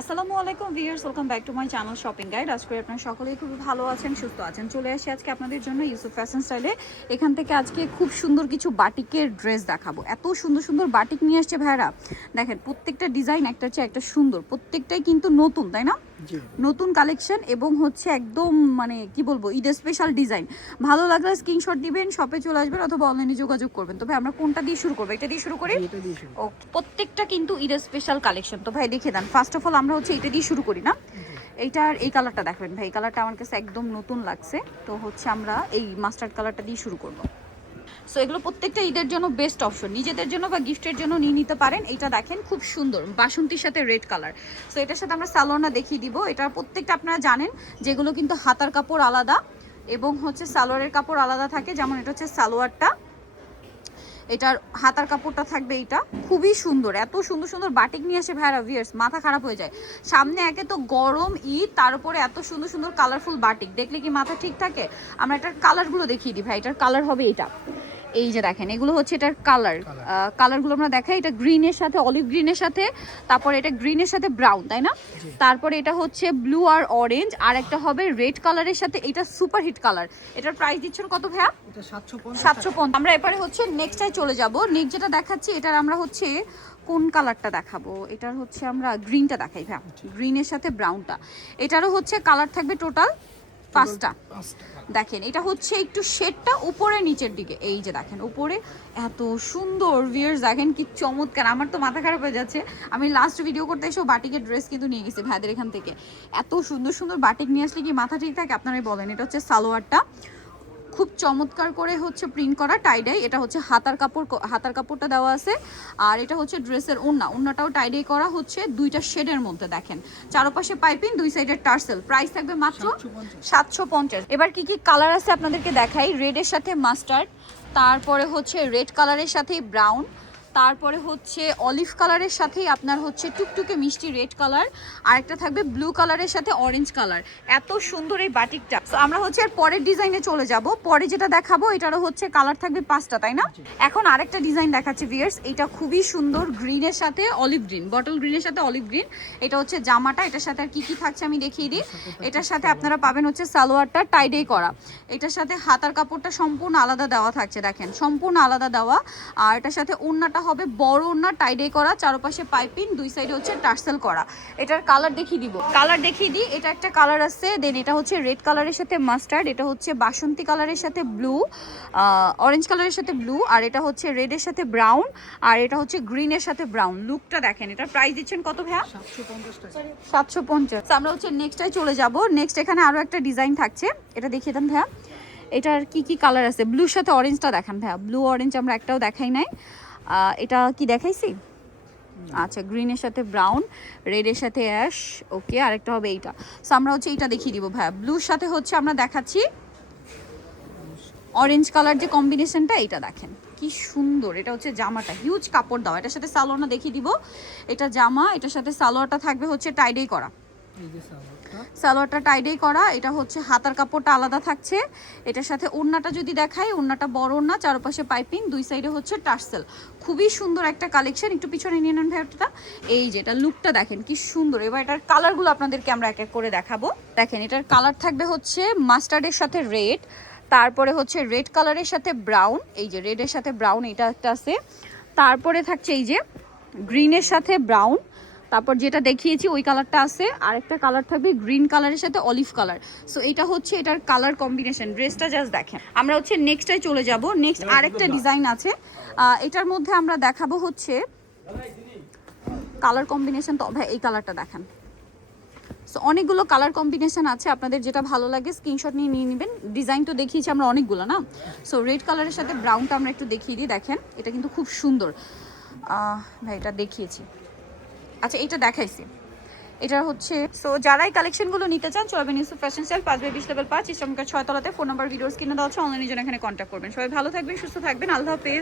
আসসালামু আলাইকুম viewers, welcome back to my channel shopping guide. আজ করে আপনারা সকলেই খুবই ভালো আছেন, সুস্থ আছেন। চলে আসি আজকে আপনাদের জন্য ইউসুফ ফ্যাশন স্টাইলে। এখান থেকে আজকে খুব সুন্দর কিছু বাটিকের ড্রেস দেখাবো। এত সুন্দর সুন্দর বাটিক নিয়ে আসছে ভাইরা দেখেন, প্রত্যেকটা ডিজাইন একটা চেয়ে একটা সুন্দর, প্রত্যেকটাই কিন্তু নতুন, তাই না? নতুন কালেকশন এবং হচ্ছে একদম মানে কি বলব ঈদের স্পেশাল ডিজাইন ভালো লাগলে স্ক্রিনশট দিবেন শপে চলে আসবেন অথবা অনলাইনে যোগাযোগ করবেন। তো ভাই আমরা কোনটা দিয়ে শুরু করব? এটা দিয়ে শুরু করি? ও প্রত্যেকটা কিন্তু ঈদের স্পেশাল কালেকশন তো ভাই দেখে দেন। ফার্স্ট অফ অল আমরা হচ্ছে এটা দিয়ে শুরু করি না? এইটার এই কালারটা দেখবেন ভাই এই কালারটা আমার কাছে একদম নতুন লাগছে। তো হচ্ছে আমরা এই মাস্টার্ড কালারটা দিয়ে শুরু করব। সো এগুলো প্রত্যেকটা ঈদের জন্য বেস্ট অপশন নিজেদের জন্য বা গিফটের জন্য নিয়ে নিতে পারেন। এটা দেখেন, খুব সুন্দর। বাসন্তীর সাথে রেড কালার সো এটার সাথে আমরা সালোয়ারটা দেখিয়ে দিব। এটার প্রত্যেকটা আপনারা জানেন, যেগুলো কিন্তু হাতার কাপড় আলাদা এবং হচ্ছে সালোয়ারের কাপড় আলাদা থাকে। যেমন এটা হচ্ছে সালোয়ারটা। এটার হাতার কাপড়টা থাকবে এইটা। খুবই সুন্দর। এত সুন্দর সুন্দর বাটিক নিয়ে আসে ভাইরা ভিয়ার্স মাথা খারাপ হয়ে যায়। সামনে একে তো গরম ঈদ, তার উপরে এত সুন্দর সুন্দর কালারফুল বাটিক দেখলে কি মাথা ঠিক থাকে? আমরা এটার কালারগুলো দেখিয়ে দিই ভাই। এটার কালার হবে এটা। এই যে দেখেন এগুলো হচ্ছে এটার কালার। কালারগুলো আমরা দেখাই এটা গ্রিনের সাথে অলিভ গ্রিনের সাথে তারপরে এটা গ্রিনের সাথে ব্রাউন তাই না? তারপরে এটা হচ্ছে ব্লু আর অরেঞ্জ আর একটা হবে রেড কালারের সাথে এটা সুপার হিট কালার এটার প্রাইস দিচ্ছেন কত ভাইয়া? এটা সাতশো পঞ্চাশ আমরা এবারে হচ্ছে নেক্সটাই চলে যাব। নেক্সট যেটা দেখাচ্ছি এটার আমরা হচ্ছে কোন কালারটা দেখাবো? এটার হচ্ছে আমরা গ্রিনটা দেখাই ভাই গ্রিনের সাথে ব্রাউনটা এটারও হচ্ছে কালার থাকবে টোটাল পাঁচটা। দেখেন এটা হচ্ছে একটু শেডটা উপরে নিচের দিকে। এই যে দেখেন উপরে এত সুন্দর ভিউয়ার্স দেখেন কি চমৎকার। আমার তো মাথা খারাপ হয়ে যাচ্ছে। আমি লাস্ট ভিডিও করতে এসেও বাটিকের ড্রেস কিন্তু নিয়ে গেছি ভাইদের এখান থেকে। এত সুন্দর সুন্দর বাটিক নিয়ে আসলে কি মাথা ঠিক থাকে? আপনারাই বলেন। এটা হচ্ছে সালোয়ারটা। খুব চমৎকার করে হচ্ছে প্রিন্ট করা টাইডাই এটা হচ্ছে হাতার কাপড় হাতার কাপড়টা দেওয়া আছে। আর এটা হচ্ছে ড্রেসের ওড়না। ওড়নাটাও টাইডাই করা হচ্ছে দুইটা শেডের মধ্যে দেখেন। চারপাশে পাইপিং দুই সাইডের টার্সেল প্রাইস থাকবে মাত্র সাতশো পঞ্চাশ। এবার কি কি কালার আছে আপনাদেরকে দেখাই? রেডের সাথে মাস্টার্ড তারপরে হচ্ছে রেড কালারের সাথে ব্রাউন তারপরে হচ্ছে অলিভ কালারের সাথেই আপনার হচ্ছে টুকটুকে মিষ্টি রেড কালার আর একটা থাকবে ব্লু কালারের সাথে অরেঞ্জ কালার এত সুন্দর এই বাটিকটা So, আমরা হচ্ছে এর পরের ডিজাইনে চলে যাব। পরে যেটা দেখাবো এটারও হচ্ছে কালার থাকবে পাঁচটা তাই না? এখন আরেকটা ডিজাইন দেখাচ্ছে ভিয়ার্স এটা খুবই সুন্দর গ্রিনের সাথে অলিভ গ্রিন বটল গ্রিনের সাথে অলিভ গ্রিন এটা হচ্ছে জামাটা এটার সাথে আর কি কি থাকছে আমি দেখিয়ে দিই। এটার সাথে আপনারা পাবেন হচ্ছে সালোয়ারটা টাইডেই করা। এটার সাথে হাতার কাপড়টা সম্পূর্ণ আলাদা দেওয়া থাকছে দেখেন। সম্পূর্ণ আলাদা দেওয়া। আর এটার সাথে ওড়নাটা হবে বড় ওড়না টাইডে করা, চারপাশে পাইপিং, দুই সাইডে হচ্ছে টার্সেল করা। এটার কালার দেখিয়ে দিব। কালার দেখিয়ে দিই, এটা একটা কালার আছে দেন এটা হচ্ছে রেড কালারের সাথে মাস্টার্ড এটা হচ্ছে বাসন্তী কালারের সাথে ব্লু অরেঞ্জ কালারের সাথে ব্লু আর এটা হচ্ছে রেডের সাথে ব্রাউন আর এটা হচ্ছে গ্রিনের সাথে ব্রাউন লুকটা দেখেন এটার প্রাইস দিচ্ছেন কত ভাইয়া? সাতশো পঞ্চাশ আমরা হচ্ছে নেক্সটাই চলে যাব। নেক্সট এখানে আরও একটা ডিজাইন থাকছে। এটা দেখিয়ে দেন ভাইয়া। এটার কি কি কালার আছে? ব্লুর সাথে অরেঞ্জটা দেখান ভাইয়া। ব্লু অরেঞ্জ আমরা একটাও দেখাই নাই। এটা কি দেখাইছি? আচ্ছা গ্রিনের সাথে ব্রাউন রেডের সাথে অ্যাশ ওকে আরেকটা হবে এইটা। সো আমরা হচ্ছে এইটা দেখিয়ে দিব, ভাইয়া। ব্লুর সাথে হচ্ছে আমরা দেখাচ্ছি অরেঞ্জ কালার যে কম্বিনেশনটা এটা দেখেন। কি সুন্দর, এটা হচ্ছে জামাটা। হিউজ কাপড় দাও। এটার সাথে সালোয়ারটা দেখিয়ে দিব। এটা জামা, এটার সাথে সালোয়ারটা থাকবে হচ্ছে টাইডেই করা। সালোয়ারটা। টাইডেই করা, এটা হচ্ছে হাতার কাপড়টা আলাদা থাকছে। এটার সাথে ওড়নাটা যদি দেখাই, ওড়নাটা বড় ওড়না, চারপাশে পাইপিং দুই সাইডে হচ্ছে টার্সেল খুবই সুন্দর একটা কালেকশন একটু পিছনে নিয়ে নেন ভাইটা এই যে এটা লুকটা দেখেন, কি সুন্দর। এবার এটার কালারগুলো আপনাদেরকে আমরা এক এক করে দেখাবো। দেখেন, এটার কালার থাকবে হচ্ছে মাস্টার্ডের সাথে রেড তারপরে হচ্ছে রেড কালারের সাথে ব্রাউন এই যে রেডের সাথে ব্রাউন এটা একটা আছে। তারপরে থাকছে এই যে গ্রিনের সাথে ব্রাউন তারপর যেটা দেখিয়েছি ওই কালারটা আছে। আরেকটা কালার থাকবে গ্রিন কালারের সাথে অলিভ কালার সো এটা হচ্ছে এটার কালার কম্বিনেশন ড্রেসটা জাস্ট দেখেন। আমরা হচ্ছে নেক্সটাই চলে যাব। নেক্সট আরেকটা ডিজাইন আছে। এটার মধ্যে আমরা দেখাবো হচ্ছে কালার কম্বিনেশন তো ভাই এই কালারটা দেখেন। সো অনেকগুলো কালার কম্বিনেশন আছে। আপনাদের যেটা ভালো লাগে স্ক্রিনশট নিয়ে নিয়ে নেবেন। ডিজাইন তো দেখিয়েছি আমরা অনেকগুলো না? সো রেড কালারের সাথে ব্রাউনটা আমরা একটু দেখিয়ে দিই। দেখেন এটা কিন্তু খুব সুন্দর। ভাই এটা দেখিয়েছি। আচ্ছা এইটা দেখাইছি। এটা হচ্ছে সো যারাই কালেকশনগুলো নিতে চান চলবেন ইউসুফ ফ্যাশন সেল পাঁচ বাই বিশ লেভেল পাঁচ ইসলামকার ছয় তলাতে ফোন নাম্বার ভিডিওস কিনে দেওয়া হচ্ছে অনলাইনের জন্য এখানে কন্ট্যাক্ট করবেন। সবাই ভালো থাকবেন, সুস্থ থাকবেন, আল্লাহ হাফেজ।